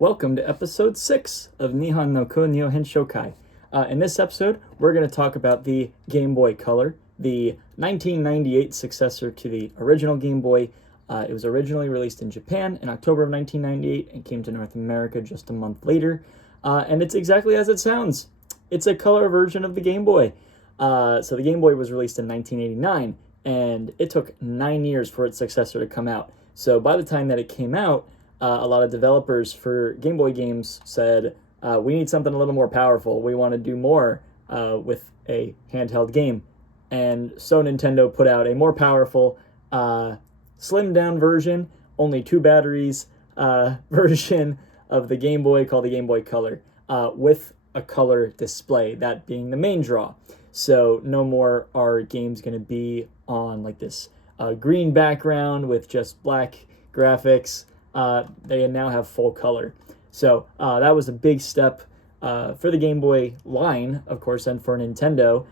Welcome to episode 6 of Nihon no Kounyo Henshokai. In this episode, we're going to talk about the Game Boy Color, the 1998 successor to the original Game Boy. It was originally released in Japan in October of 1998 and came to North America just a month later. And it's exactly as it sounds. It's a color version of the Game Boy. So the Game Boy was released in 1989, and it took 9 years for its successor to come out. So by the time that it came out, a lot of developers for Game Boy games said, we need something a little more powerful. We want to do more with a handheld game. And so Nintendo put out a more powerful, slimmed down version, only 2 batteries version of the Game Boy called the Game Boy Color, with a color display, that being the main draw. So no more are games going to be on like this green background with just black graphics. They now have full color. So that was a big step for the Game Boy line, of course, and for Nintendo.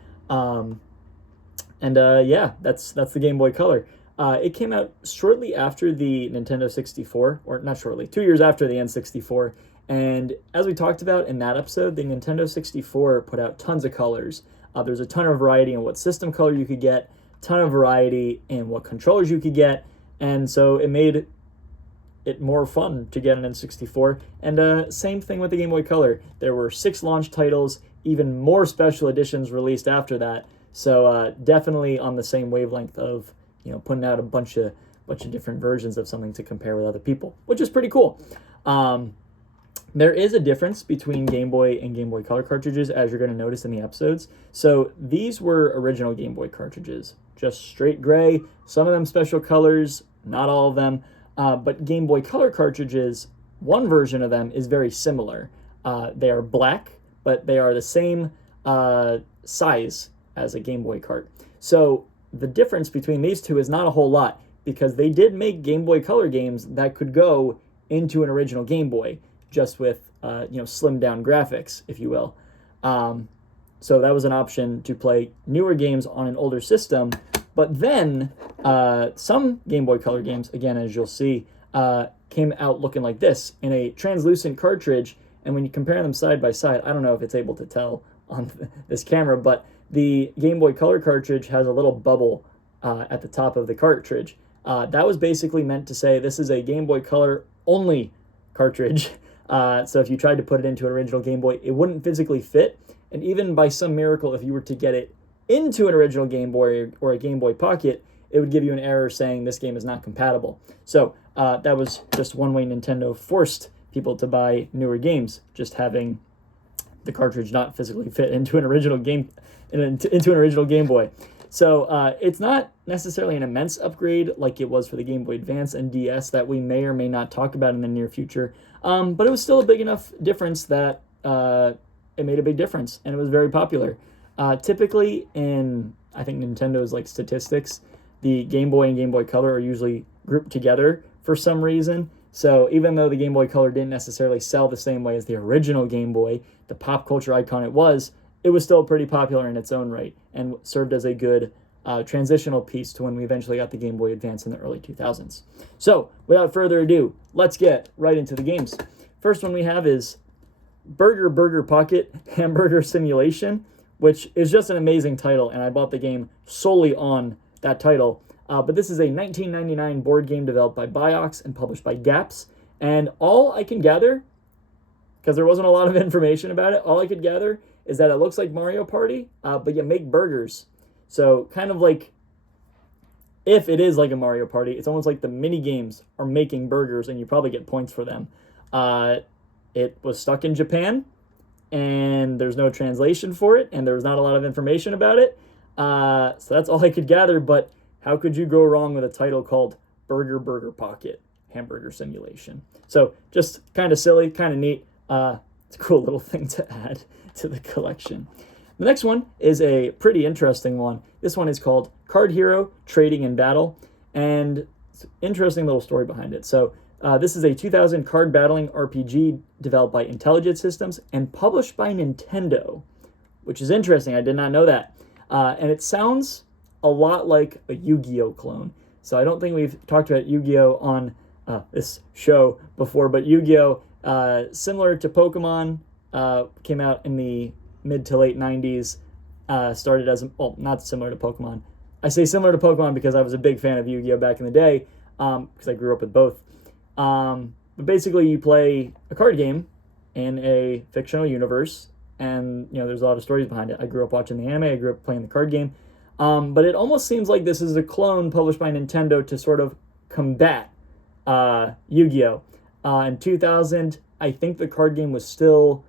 That's the Game Boy Color. It came out shortly after the Nintendo 64, or not shortly, 2 years after the N64. And as we talked about in that episode, the Nintendo 64 put out tons of colors. There's a ton of variety in what system color you could get, ton of variety in what controllers you could get, and so it made it more fun to get an N64. And same thing with the Game Boy Color. There were 6 launch titles, even more special editions released after that. So definitely on the same wavelength of putting out a bunch of different versions of something to compare with other people, which is pretty cool. There is a difference between Game Boy and Game Boy Color cartridges, as you're going to notice in the episodes. So these were original Game Boy cartridges, just straight gray, some of them special colors, not all of them. But Game Boy Color cartridges, one version of them is very similar. They are black, but they are the same size as a Game Boy cart. So the difference between these two is not a whole lot, because they did make Game Boy Color games that could go into an original Game Boy, just with slimmed down graphics, if you will. So that was an option to play newer games on an older system. But then some Game Boy Color games, again, as you'll see, came out looking like this in a translucent cartridge. And when you compare them side by side, I don't know if it's able to tell on this camera, but the Game Boy Color cartridge has a little bubble at the top of the cartridge. That was basically meant to say this is a Game Boy Color only cartridge. So if you tried to put it into an original Game Boy, it wouldn't physically fit. And even by some miracle, if you were to get it into an original Game Boy or a Game Boy Pocket, it would give you an error saying this game is not compatible. So that was just one way Nintendo forced people to buy newer games, just having the cartridge not physically fit into an original Game Boy. So it's not necessarily an immense upgrade like it was for the Game Boy Advance and DS that we may or may not talk about in the near future. But it was still a big enough difference that it made a big difference, and it was very popular. Typically in, I think, Nintendo's statistics, the Game Boy and Game Boy Color are usually grouped together for some reason. So even though the Game Boy Color didn't necessarily sell the same way as the original Game Boy, the pop culture icon it was still pretty popular in its own right and served as a good transitional piece to when we eventually got the Game Boy Advance in the early 2000s. So without further ado, let's get right into the games. First one we have is Burger Pocket Hamburger Simulation, which is just an amazing title, and I bought the game solely on that title. But this is a 1999 board game developed by Biox and published by GAPS, and all I can gather, because there wasn't a lot of information about it, all I could gather is that it looks like Mario Party, but you make burgers. So kind of like, if it is like a Mario Party, it's almost like the mini games are making burgers, and you probably get points for them. It was stuck in Japan, and there's no translation for it, and there was not a lot of information about it. So that's all I could gather, but how could you go wrong with a title called Burger Pocket Hamburger Simulation? So just kind of silly, kind of neat. It's a cool little thing to add to the collection. The next one is a pretty interesting one. This one is called Card Hero Trading in Battle, and it's an interesting little story behind it. So this is a 2000 card battling RPG developed by Intelligent Systems and published by Nintendo, which is interesting. I did not know that. And it sounds a lot like a Yu-Gi-Oh clone. So I don't think we've talked about Yu-Gi-Oh on this show before, but Yu-Gi-Oh Similar to Pokemon, came out in the mid to late 90s. Started as, well, not similar to Pokemon. I say similar to Pokemon because I was a big fan of Yu-Gi-Oh! Back in the day, because I grew up with both. But basically, you play a card game in a fictional universe, and there's a lot of stories behind it. I grew up watching the anime. I grew up playing the card game. But it almost seems like this is a clone published by Nintendo to sort of combat Yu-Gi-Oh! In 2000, I think the card game was still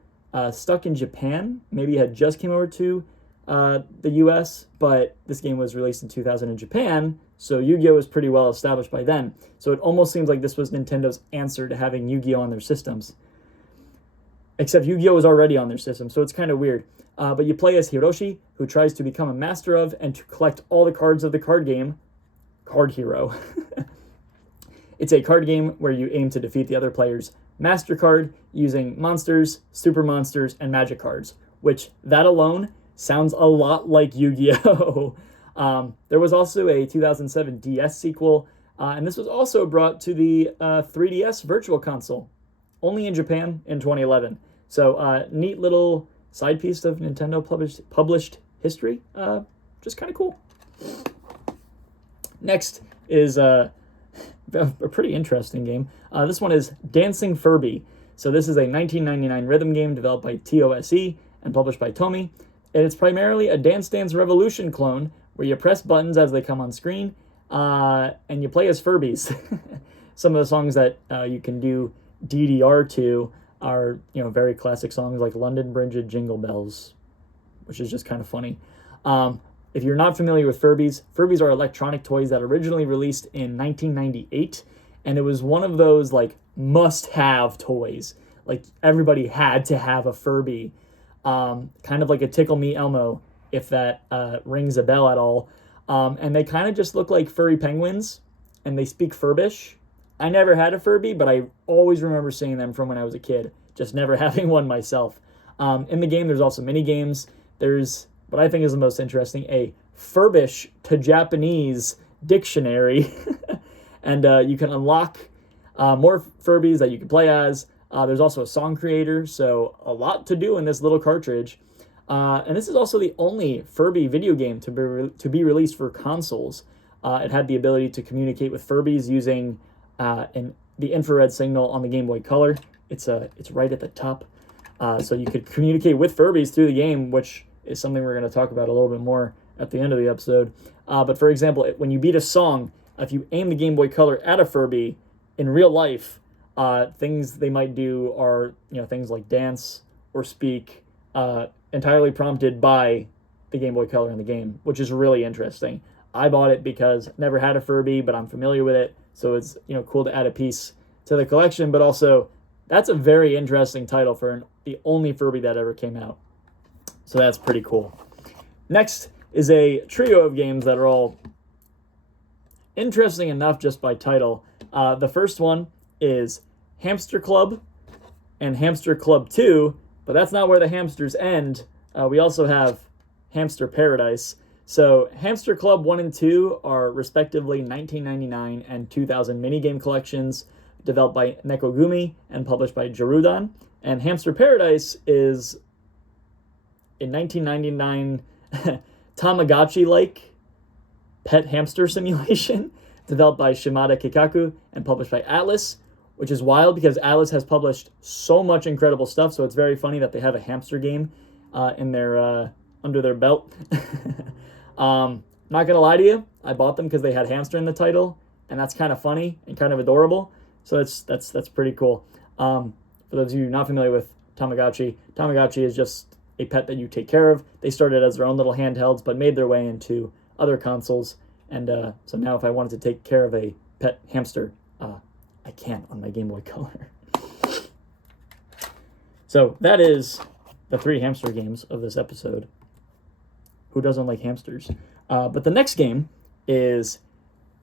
stuck in Japan. Maybe it had just came over to the US, but this game was released in 2000 in Japan, so Yu-Gi-Oh! Was pretty well established by then. So it almost seems like this was Nintendo's answer to having Yu-Gi-Oh! On their systems. Except Yu-Gi-Oh! Was already on their system, so it's kind of weird. But you play as Hiroshi, who tries to become a master of and to collect all the cards of the card game, Card Hero. It's a card game where you aim to defeat the other player's master card using monsters, super monsters, and magic cards, which that alone sounds a lot like Yu-Gi-Oh! There was also a 2007 DS sequel, and this was also brought to the 3DS Virtual Console, only in Japan in 2011. So neat little side piece of Nintendo published history, just kind of cool. Next is a pretty interesting game. This one is Dancing Furby. So this is a 1999 rhythm game developed by TOSE and published by Tomy. And it's primarily a Dance Dance Revolution clone where you press buttons as they come on screen, and you play as Furbies. Some of the songs that you can do DDR to are, very classic songs like London Bridge and Jingle Bells, which is just kind of funny. If you're not familiar with Furbies, Furbies are electronic toys that originally released in 1998, and it was one of those, must-have toys. Like, everybody had to have a Furby. Kind of like a Tickle Me Elmo, if that rings a bell at all. And they kind of just look like furry penguins, and they speak Furbish. I never had a Furby, but I always remember seeing them from when I was a kid, just never having one myself. In the game, there's also mini games. There's what I think is the most interesting, a Furbish to Japanese dictionary. And you can unlock more Furbies that you can play as. There's also a song creator, so a lot to do in this little cartridge. And this is also the only Furby video game to be released for consoles. It had the ability to communicate with Furbies using the infrared signal on the Game Boy Color. It's right at the top. So you could communicate with Furbies through the game, which is something we're going to talk about a little bit more at the end of the episode. But for example, when you beat a song, if you aim the Game Boy Color at a Furby in real life, things they might do are, things like dance or speak, entirely prompted by the Game Boy Color in the game, which is really interesting. I bought it because never had a Furby, but I'm familiar with it, so it's cool to add a piece to the collection. But also, that's a very interesting title for the only Furby that ever came out. So that's pretty cool. Next is a trio of games that are all interesting enough just by title. The first one is Hamster Club and Hamster Club 2, but that's not where the hamsters end. We also have Hamster Paradise. So Hamster Club 1 and 2 are respectively 1999 and 2000 minigame collections developed by Nekogumi and published by Jorudan. And Hamster Paradise is a 1999 Tamagotchi-like pet hamster simulation developed by Shimada Kikaku and published by Atlas, which is wild because Atlas has published so much incredible stuff, so it's very funny that they have a hamster game in their under their belt. Not gonna lie to you, I bought them because they had hamster in the title, and that's kind of funny and kind of adorable. So that's pretty cool. For those of you not familiar with Tamagotchi, Tamagotchi is just a pet that you take care of. They started as their own little handhelds, but made their way into other consoles. And so now if I wanted to take care of a pet hamster, I can on my Game Boy Color. So that is the 3 hamster games of this episode. Who doesn't like hamsters? But the next game is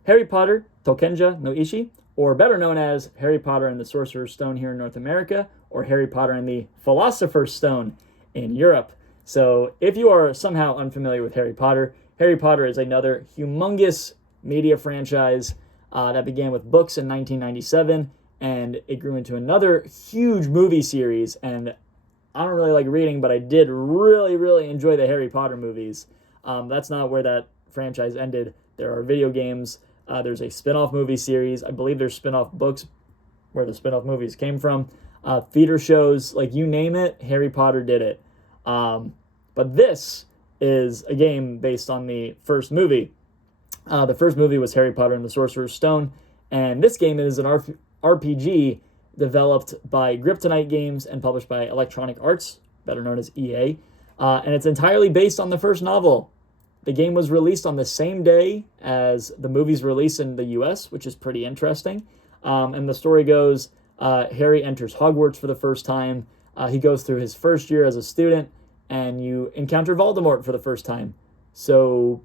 Harry Potter Tokenja no Ishi, or better known as Harry Potter and the Sorcerer's Stone here in North America, or Harry Potter and the Philosopher's Stone in Europe. So if you are somehow unfamiliar with Harry Potter is another humongous media franchise that began with books in 1997 and it grew into another huge movie series. And I don't really like reading, but I did really, really enjoy the Harry Potter movies. That's not where that franchise ended. There are video games. There's a spin-off movie series. I believe there's spin-off books where the spin-off movies came from. Theater shows, like you name it, Harry Potter did it. But this is a game based on the first movie. The first movie was Harry Potter and the Sorcerer's Stone, and this game is an RPG developed by Kryptonite Games and published by Electronic Arts, better known as EA, and it's entirely based on the first novel. The game was released on the same day as the movie's release in the US, which is pretty interesting. And the story goes, Harry enters Hogwarts for the first time. He goes through his first year as a student, and you encounter Voldemort for the first time. So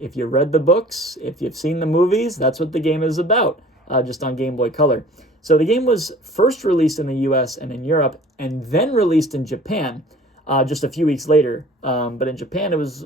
if you read the books, if you've seen the movies, that's what the game is about, just on Game Boy Color. So the game was first released in the US and in Europe, and then released in Japan just a few weeks later. But in Japan, it was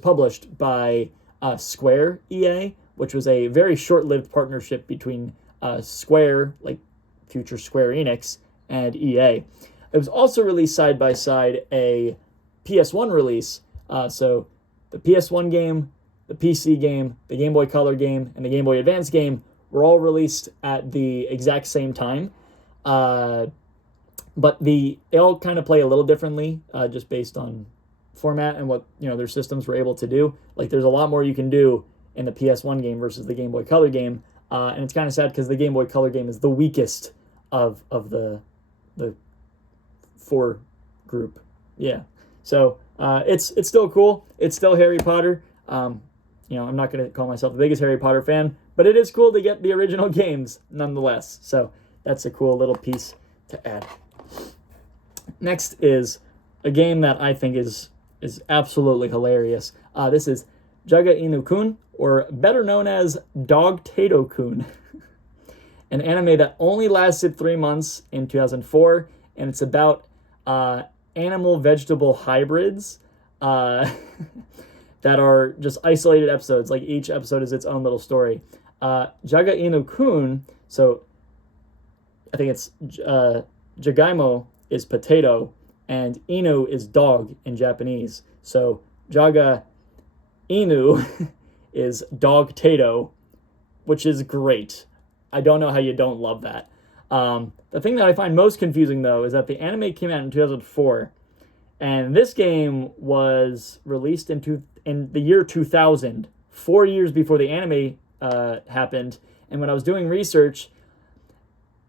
published by Square EA, which was a very short-lived partnership between Square, like future Square Enix, and EA. It was also released side by side a PS1 release. So the PS1 game, the PC game, the Game Boy Color game, and the Game Boy Advance game were all released at the exact same time. But they all kind of play a little differently, just based on format and what their systems were able to do. Like there's a lot more you can do in the PS1 game versus the Game Boy Color game, and it's kind of sad because the Game Boy Color game is the weakest of the four group. Yeah, so it's still cool. It's still Harry Potter. I'm not going to call myself the biggest Harry Potter fan, but it is cool to get the original games nonetheless. So that's a cool little piece to add. Next is a game that I think is absolutely hilarious. This is Jaga Inu-kun, or better known as Dog Tato-kun, an anime that only lasted 3 months in 2004, and it's about animal-vegetable hybrids that are just isolated episodes. Like each episode is its own little story. Jaga Inu-kun, so I think it's Jagaimo is potato, and Inu is dog in Japanese. So Jaga Inu is Dog Tato, which is great. I don't know how you don't love that. The thing that I find most confusing, though, is that the anime came out in 2004, and this game was released in the year 2000, 4 years before the anime happened. And when I was doing research,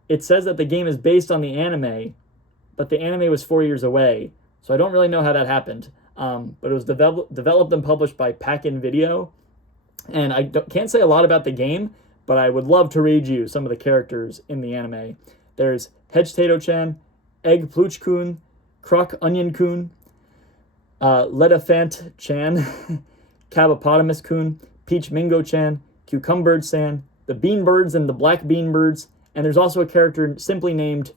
it says that the game is based on the anime, but the anime was 4 years away. So I don't really know how that happened. But it was developed and published by Pack-In Video. And I can't say a lot about the game, but I would love to read you some of the characters in the anime. There's Hedge Tato-chan, Egg Plooch-kun, Croc Onion-kun, Ledafant-chan, Cabopotamus-kun, Peach Mingo-chan, Cucumbird-san, the Beanbirds and the Black Beanbirds, and there's also a character simply named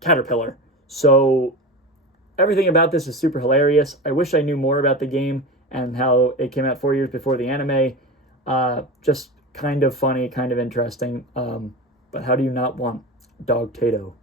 Caterpillar. So everything about this is super hilarious. I wish I knew more about the game and how it came out 4 years before the anime. Just kind of funny, kind of interesting. But how do you not want Dog Tato?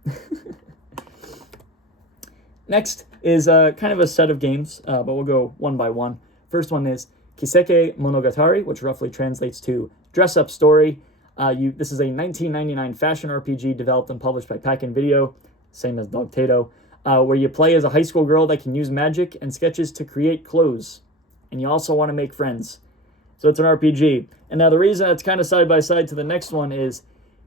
Next is kind of a set of games, but we'll go one by one. First one is Kiseki Monogatari, which roughly translates to Dress Up Story. This is a 1999 fashion RPG developed and published by Pack-In Video, same as Dog Tato, where you play as a high school girl that can use magic and sketches to create clothes. And you also want to make friends. So it's an RPG. And now the reason it's kind of side by side to the next one is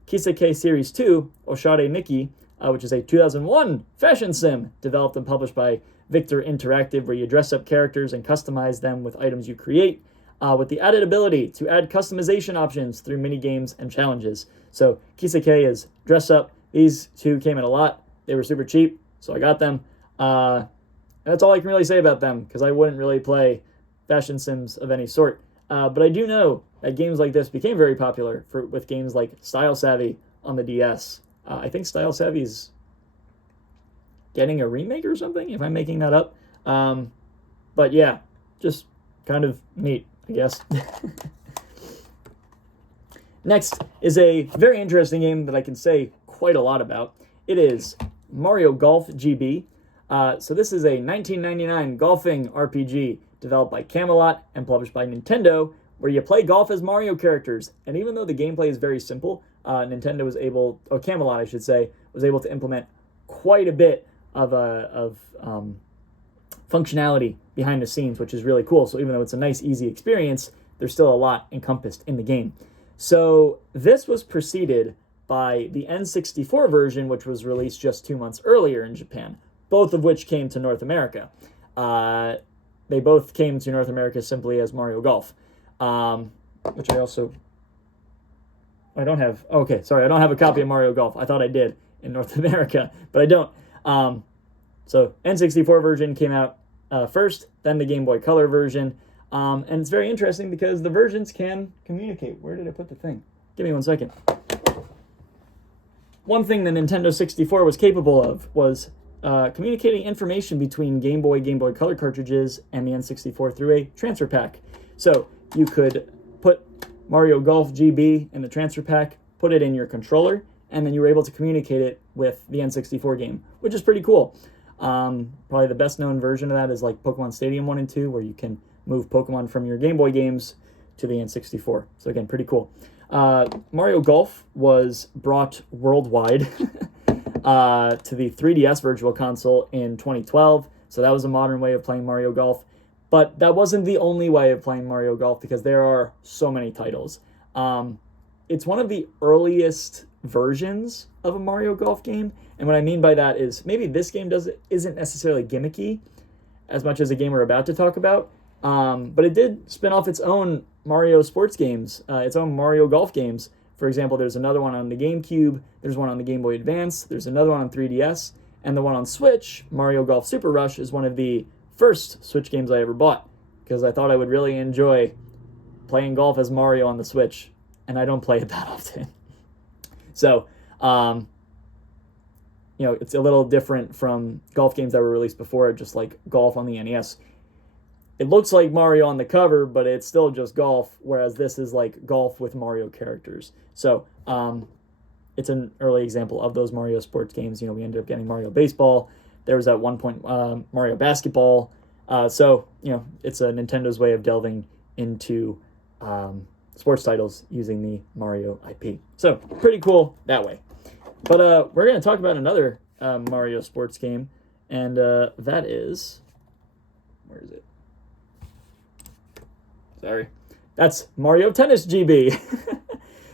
Kiseki Series 2, Oshare Nikki, which is a 2001 fashion sim developed and published by Victor Interactive, where you dress up characters and customize them with items you create, with the added ability to add customization options through mini games and challenges. So Kiseki is dress up. These two came in a lot. They were super cheap, so I got them. That's all I can really say about them, because I wouldn't really play fashion sims of any sort. But I do know that games like this became very popular with games like Style Savvy on the DS. I think Style Savvy's getting a remake or something, if I'm making that up. But yeah, just kind of neat, I guess. Next is a very interesting game that I can say quite a lot about. It is Mario Golf GB. So this is a 1999 golfing RPG developed by Camelot and published by Nintendo, where you play golf as Mario characters. And even though the gameplay is very simple, Camelot, I should say, was able to implement quite a bit of functionality behind the scenes, which is really cool. So even though it's a nice, easy experience, there's still a lot encompassed in the game. So this was preceded by the N64 version, which was released just 2 months earlier in Japan, both of which came to North America. They both came to North America simply as Mario Golf, which I don't have. Okay, sorry, I don't have a copy of Mario Golf. I thought I did in North America, but I don't. So N64 version came out first, then the Game Boy Color version. And it's very interesting because the versions can communicate. Where did I put the thing? Give me 1 second. One thing the Nintendo 64 was capable of was communicating information between Game Boy Color cartridges and the N64 through a transfer pack. So you could put Mario Golf GB in the transfer pack, put it in your controller, and then you were able to communicate it with the N64 game, which is pretty cool. Probably the best known version of that is like Pokemon Stadium 1 and 2, where you can move Pokemon from your Game Boy games to the N64. So again, pretty cool. Mario Golf was brought worldwide to the 3DS Virtual Console in 2012. So that was a modern way of playing Mario Golf. But that wasn't the only way of playing Mario Golf, because there are so many titles. It's one of the earliest versions of a Mario Golf game. And what I mean by that is maybe this game isn't necessarily gimmicky as much as a game we're about to talk about. But it did spin off its own Mario sports games, its own Mario Golf games. For example, there's another one on the GameCube, there's one on the Game Boy Advance, there's another one on 3DS, and the one on Switch, Mario Golf Super Rush, is one of the first Switch games I ever bought, because I thought I would really enjoy playing golf as Mario on the Switch, and I don't play it that often. So, it's a little different from golf games that were released before, just like golf on the NES. It looks like Mario on the cover, but it's still just golf, whereas this is like golf with Mario characters. So it's an early example of those Mario sports games. We ended up getting Mario Baseball. There was at one point Mario Basketball. So it's a Nintendo's way of delving into sports titles using the Mario IP. So pretty cool that way. But we're going to talk about another Mario sports game, and that is... Where is it? Sorry. That's Mario Tennis GB.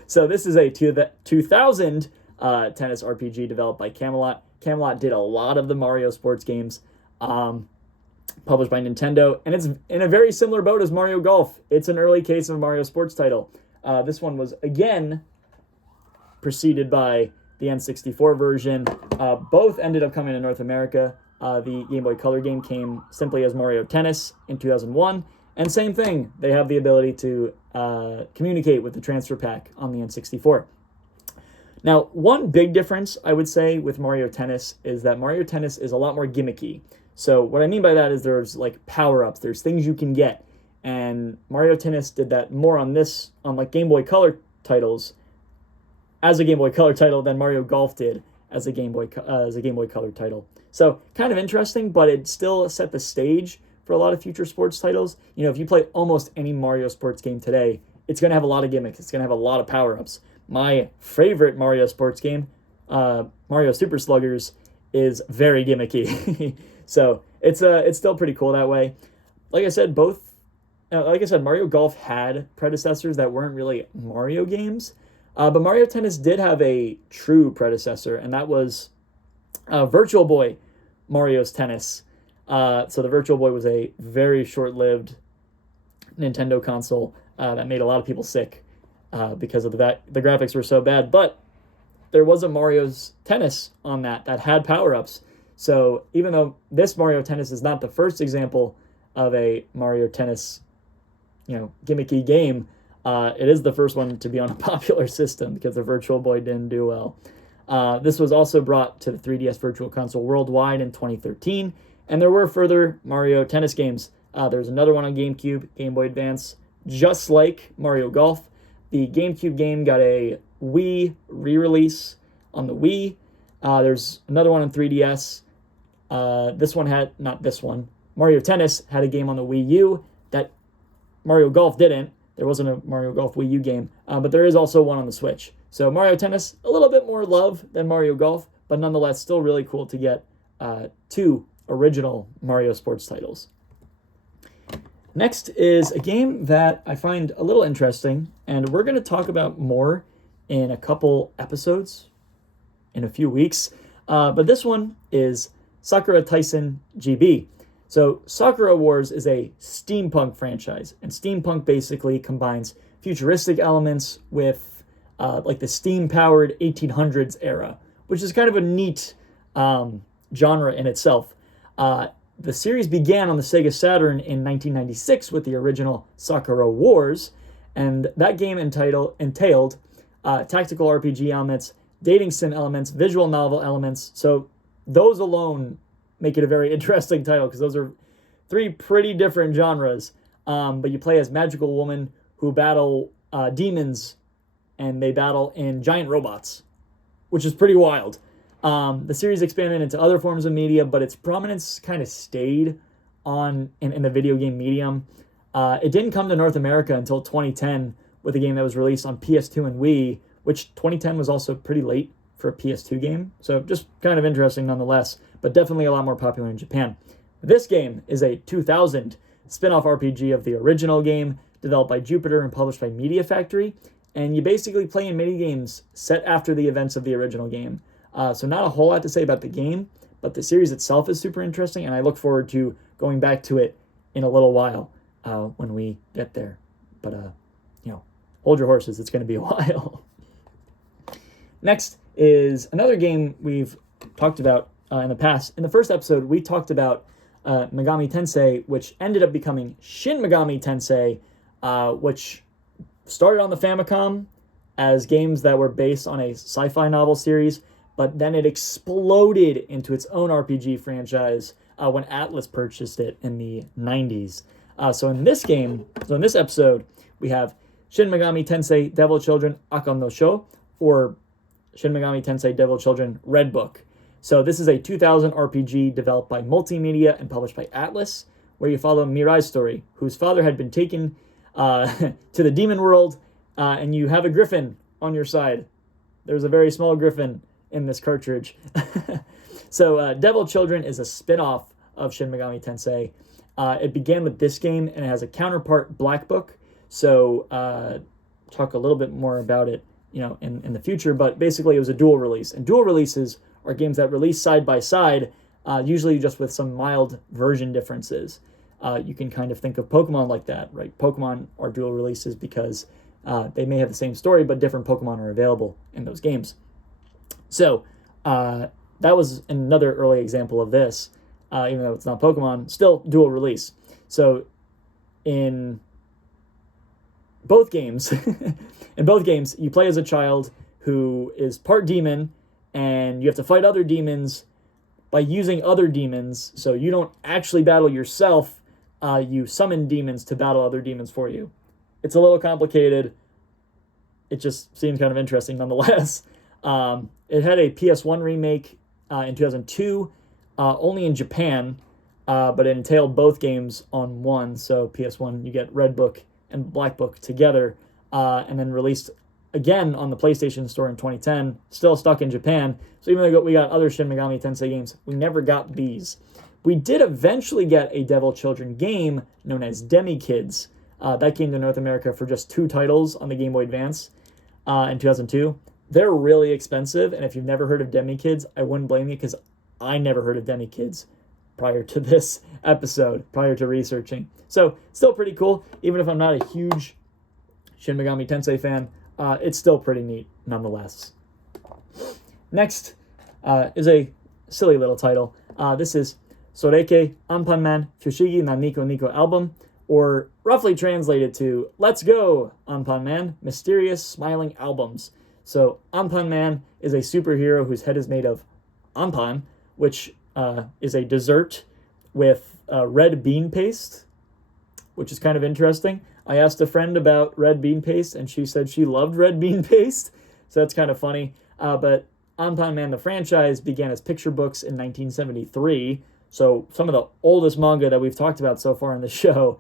So this is a 2000 tennis RPG developed by Camelot. Camelot did a lot of the Mario sports games, published by Nintendo, and it's in a very similar boat as Mario Golf. It's an early case of a Mario sports title. This one was, again, preceded by the N64 version. Both ended up coming to North America. The Game Boy Color game came simply as Mario Tennis in 2001. And same thing, they have the ability to communicate with the transfer pack on the N64. Now, one big difference, I would say, with Mario Tennis is that Mario Tennis is a lot more gimmicky. So what I mean by that is there's like power-ups, there's things you can get. And Mario Tennis did that more on like Game Boy Color titles, as a Game Boy Color title, than Mario Golf did as a Game Boy Color title. So kind of interesting, but it still set the stage for a lot of future sports titles. If you play almost any Mario sports game today, it's going to have a lot of gimmicks. It's going to have a lot of power-ups. My favorite Mario sports game, Mario Super Sluggers, is very gimmicky. So it's still pretty cool that way. Like I said, Mario Golf had predecessors that weren't really Mario games, but Mario Tennis did have a true predecessor, and that was Virtual Boy Mario's Tennis. So the Virtual Boy was a very short-lived Nintendo console that made a lot of people sick because of the graphics were so bad. But there was a Mario's Tennis on that had power-ups. So even though this Mario Tennis is not the first example of a Mario Tennis, gimmicky game, it is the first one to be on a popular system because the Virtual Boy didn't do well. This was also brought to the 3DS Virtual Console worldwide in 2013. And there were further Mario Tennis games. There's another one on GameCube, Game Boy Advance, just like Mario Golf. The GameCube game got a Wii re-release on the Wii. There's another one on 3DS. This one had, not this one, Mario Tennis had a game on the Wii U that Mario Golf didn't. There wasn't a Mario Golf Wii U game, but there is also one on the Switch. So Mario Tennis, a little bit more love than Mario Golf, but nonetheless still really cool to get two original Mario sports titles. Next is a game that I find a little interesting, and we're going to talk about more in a couple episodes in a few weeks. But this one is Sakura Taisen GB. So Sakura Wars is a steampunk franchise, and steampunk basically combines futuristic elements with like the steam-powered 1800s era, which is kind of a neat genre in itself. The series began on the Sega Saturn in 1996 with the original Sakura Wars, and that game entailed tactical RPG elements, dating sim elements, visual novel elements. So those alone make it a very interesting title because those are three pretty different genres. But you play as magical women who battle demons, and they battle in giant robots, which is pretty wild. The series expanded into other forms of media, but its prominence kind of stayed in the video game medium. It didn't come to North America until 2010 with a game that was released on PS2 and Wii, which 2010 was also pretty late for a PS2 game. So just kind of interesting nonetheless, but definitely a lot more popular in Japan. This game is a 2000 spin-off RPG of the original game, developed by Jupiter and published by Media Factory. And you basically play in minigames set after the events of the original game. So not a whole lot to say about the game, but the series itself is super interesting, and I look forward to going back to it in a little while when we get there. But, hold your horses. It's going to be a while. Next is another game we've talked about in the past. In the first episode, we talked about Megami Tensei, which ended up becoming Shin Megami Tensei, which started on the Famicom as games that were based on a sci-fi novel series, but then it exploded into its own RPG franchise when Atlas purchased it in the 90s. So in this episode, we have Shin Megami Tensei Devil Children Akan no Sho, or Shin Megami Tensei Devil Children Red Book. So this is a 2000 RPG developed by Multimedia and published by Atlas, where you follow Mirai's story, whose father had been taken to the demon world, and you have a griffin on your side. There's a very small griffin in this cartridge. So Devil Children is a spin-off of Shin Megami Tensei. It began with this game, and it has a counterpart, Black Book. So talk a little bit more about it, in the future. But basically, it was a dual release, and dual releases are games that release side by side, usually just with some mild version differences. You can kind of think of Pokemon like that, right? Pokemon are dual releases because they may have the same story, but different Pokemon are available in those games. So that was another early example of this, even though it's not Pokemon, still dual release. So in both games, you play as a child who is part demon, and you have to fight other demons by using other demons. So you don't actually battle yourself. You summon demons to battle other demons for you. It's a little complicated. It just seems kind of interesting nonetheless. It had a PS1 remake in 2002, only in Japan, but it entailed both games on one. So PS1, you get Red Book and Black Book together, and then released again on the PlayStation Store in 2010, still stuck in Japan. So even though we got other Shin Megami Tensei games, we never got these. We did eventually get a Devil Children game known as Demi Kids. That came to North America for just 2 titles on the Game Boy Advance in 2002. They're really expensive, and if you've never heard of Demi Kids, I wouldn't blame you, because I never heard of Demi Kids prior to this episode, prior to researching. So still pretty cool, even if I'm not a huge Shin Megami Tensei fan. It's still pretty neat nonetheless. Next is a silly little title. This is Soreke Anpanman Fushigi na Nico Nico album, or roughly translated to Let's Go Anpanman, Mysterious Smiling Albums. So Anpanman is a superhero whose head is made of anpan, which is a dessert with red bean paste, which is kind of interesting. I asked a friend about red bean paste, and she said she loved red bean paste, so that's kind of funny. But Anpan Man, the franchise, began as picture books in 1973, so some of the oldest manga that we've talked about so far in the show.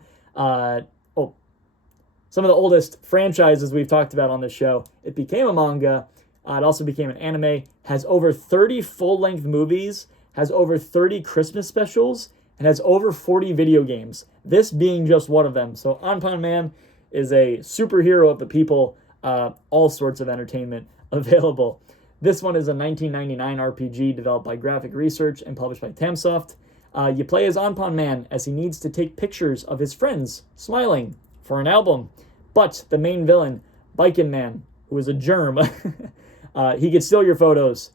Some of the oldest franchises we've talked about on this show. It became a manga. It also became an anime. Has over 30 full-length movies. Has over 30 Christmas specials. And has over 40 video games. This being just one of them. So Anpan Man is a superhero of the people. All sorts of entertainment available. This one is a 1999 RPG developed by Graphic Research and published by Tamsoft. You play as Anpan Man as he needs to take pictures of his friends smiling for an album. But the main villain, Bikin Man, who is a germ, he can steal your photos,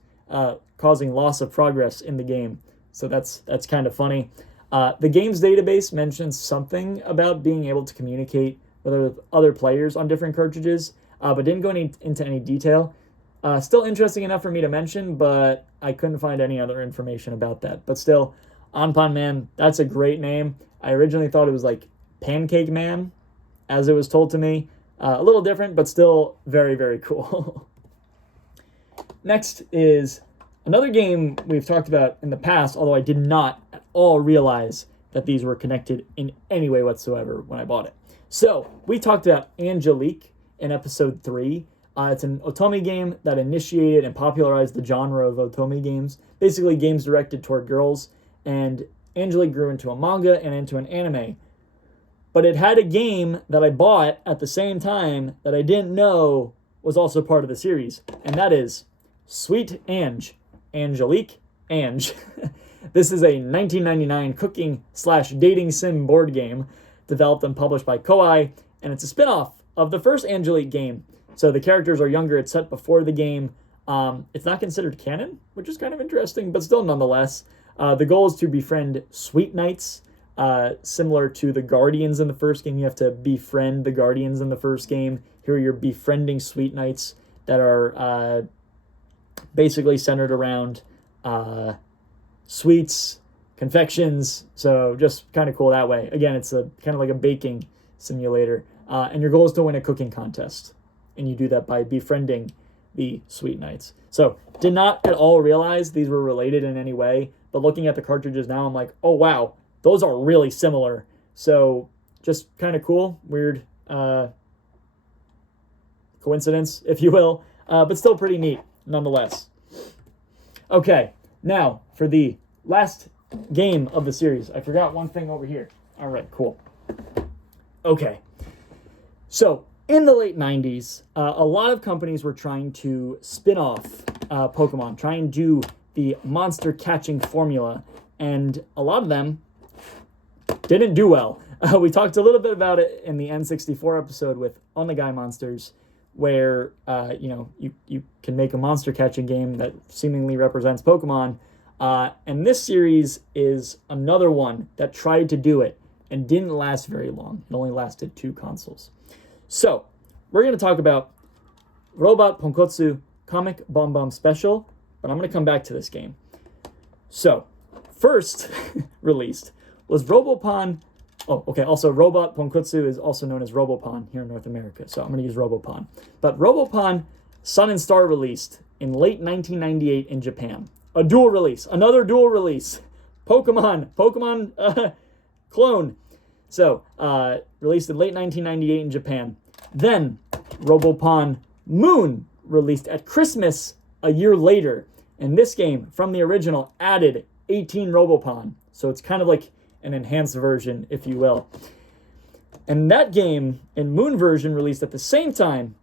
causing loss of progress in the game. So that's kind of funny. The game's database mentions something about being able to communicate with other players on different cartridges, but didn't go into any detail. Still interesting enough for me to mention, but I couldn't find any other information about that. But still, Anpan Man, that's a great name. I originally thought it was like Pancake Man, as it was told to me. A little different, but still very, very cool. Next is another game we've talked about in the past, although I did not at all realize that these were connected in any way whatsoever when I bought it. So, we talked about Angelique in episode 3. It's an otome game that initiated and popularized the genre of otome games, basically games directed toward girls, and Angelique grew into a manga and into an anime. But it had a game that I bought at the same time that I didn't know was also part of the series, and that is Sweet Ange, Angelique Ange. This is a 1999 cooking/dating sim board game developed and published by Koei, and it's a spin-off of the first Angelique game. So the characters are younger, it's set before the game. It's not considered canon, which is kind of interesting, but still nonetheless. The goal is to befriend Sweet Knights, similar to the Guardians in the first game. You have to befriend the Guardians in the first game. Here you're befriending Sweet Knights that are basically centered around sweets, confections, so just kind of cool that way. Again, it's a kind of like a baking simulator, and your goal is to win a cooking contest, and you do that by befriending the Sweet Knights. So, did not at all realize these were related in any way, but looking at the cartridges now, I'm like, oh wow, those are really similar. So, just kind of cool, weird coincidence, if you will, but still pretty neat nonetheless. Okay, now for the last game of the series. I forgot one thing over here. All right, cool. Okay, so in the late 90s, a lot of companies were trying to spin off Pokemon, try and do the monster catching formula, and a lot of them didn't do well. We talked a little bit about it in the N64 episode with Onegai Monsters, where you can make a monster catching game that seemingly represents Pokemon. And this series is another one that tried to do it and didn't last very long. It only lasted 2 consoles. So, we're going to talk about Robot Ponkotsu Comic Bomb Bomb Special, but I'm going to come back to this game. So, first released was Robopon. Oh, okay, also Robot Ponkotsu is also known as Robopon here in North America, so I'm going to use Robopon. But Robopon Sun and Star released in late 1998 in Japan. A dual release, another dual release. Pokemon clone. So, released in late 1998 in Japan. Then, Robopon Moon released at Christmas a year later. And this game, from the original, added 18 Robopon. So it's kind of like an enhanced version, if you will. And that game, in Moon version, released at the same time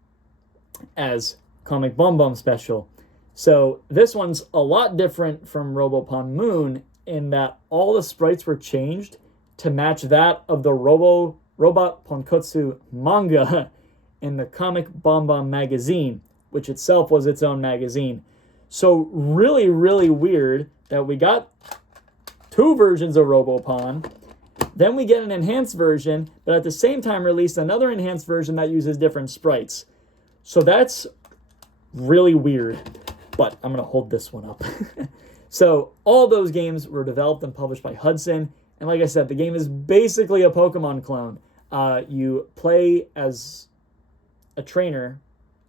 as Comic Bomb Bomb Special. So this one's a lot different from Robopon Moon in that all the sprites were changed to match that of the Robot Ponkotsu manga in the Comic Bomb Bomb magazine, which itself was its own magazine. So really, really weird that we got 2 versions of Robopon, then we get an enhanced version, but at the same time released another enhanced version that uses different sprites. So that's really weird, but I'm going to hold this one up. So all those games were developed and published by Hudson, and like I said, the game is basically a Pokemon clone. You play as a trainer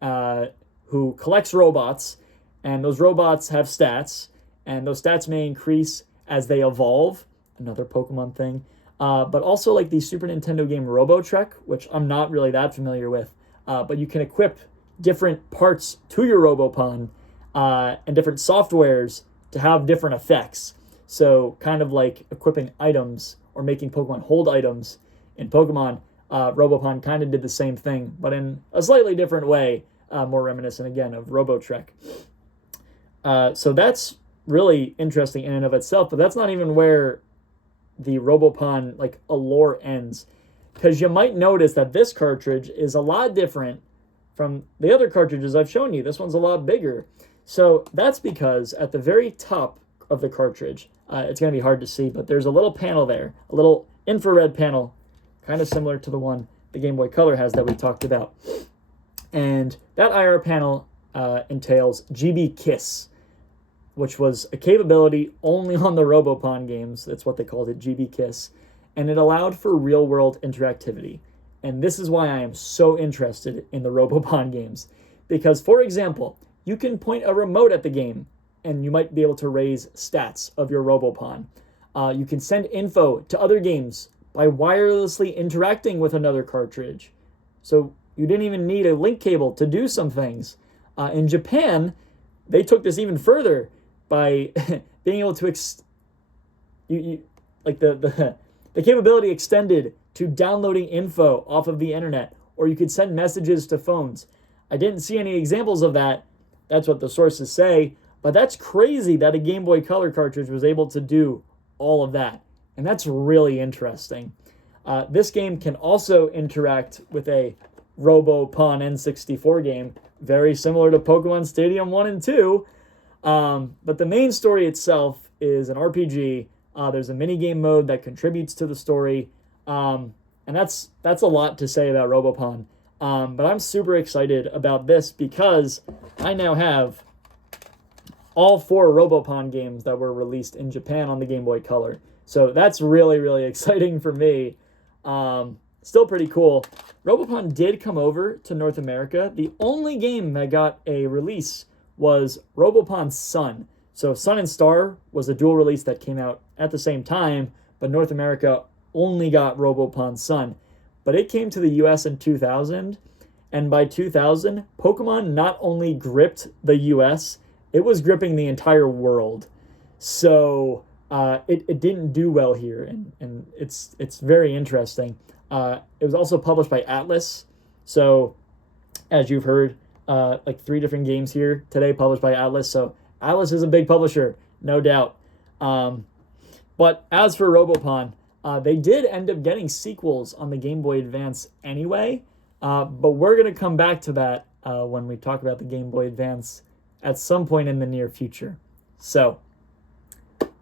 who collects robots, and those robots have stats, and those stats may increase as they evolve. Another Pokemon thing. But also like the Super Nintendo game Robo-Trek, which I'm not really that familiar with. But you can equip different parts to your Robopon and different softwares to have different effects. So kind of like equipping items or making Pokemon hold items in Pokemon. Robopon kind of did the same thing, but in a slightly different way, more reminiscent again of Robo-Trek. So that's really interesting in and of itself, but that's not even where the Robopon like allure ends, because you might notice that this cartridge is a lot different from the other cartridges I've shown you. This one's a lot bigger. So that's because at the very top of the cartridge, it's going to be hard to see, but there's a little panel there, a little infrared panel, kind of similar to the one the Game Boy Color has that we talked about. And that IR panel entails GB Kiss, which was a capability only on the Robopon games. That's what they called it, GB Kiss. And it allowed for real-world interactivity. And this is why I am so interested in the Robopon games. Because, for example, you can point a remote at the game, and you might be able to raise stats of your Robopon. You can send info to other games by wirelessly interacting with another cartridge. So you didn't even need a link cable to do some things. In Japan, they took this even further by being able to the capability extended to downloading info off of the internet, or you could send messages to phones. I didn't see any examples of that. That's what the sources say, but that's crazy that a Game Boy Color cartridge was able to do all of that, and that's really interesting. This game can also interact with a Robopon N64 game, very similar to Pokemon Stadium 1 and 2. But the main story itself is an RPG. There's a minigame mode that contributes to the story. And that's a lot to say about Robopon. But I'm super excited about this because I now have all 4 Robopon games that were released in Japan on the Game Boy Color. So that's really, really exciting for me. Still pretty cool. Robopon did come over to North America. The only game that got a release was Robopon Sun. So Sun and Star was a dual release that came out at the same time, but North America only got Robopon Sun. But it came to the US in 2000, and by 2000, Pokemon not only gripped the US, it was gripping the entire world. So it didn't do well here, and it's very interesting. It was also published by Atlas. So, as you've heard, like 3 different games here today published by Atlas. So Atlas is a big publisher, no doubt. But as for Robopon, they did end up getting sequels on the Game Boy Advance anyway. But we're going to come back to that when we talk about the Game Boy Advance at some point in the near future. So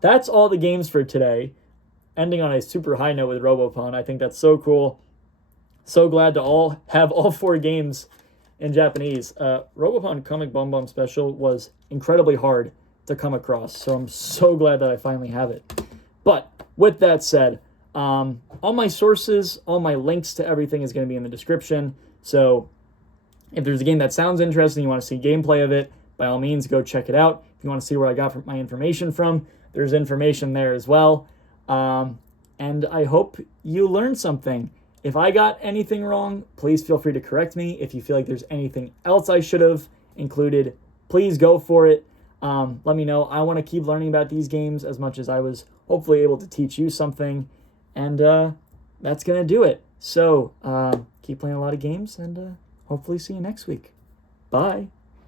that's all the games for today. Ending on a super high note with Robopon. I think that's so cool. So glad to have all 4 games in Japanese. Robopon Comic Bomb Bomb Special was incredibly hard to come across, so I'm so glad that I finally have it. But with that said, all my sources, all my links to everything is going to be in the description. So if there's a game that sounds interesting, you want to see gameplay of it, by all means, go check it out. If you want to see where I got my information from, there's information there as well. And I hope you learned something. If I got anything wrong, please feel free to correct me. If you feel like there's anything else I should have included, please go for it. Let me know. I want to keep learning about these games as much as I was hopefully able to teach you something. And that's going to do it. So keep playing a lot of games, and hopefully see you next week. Bye.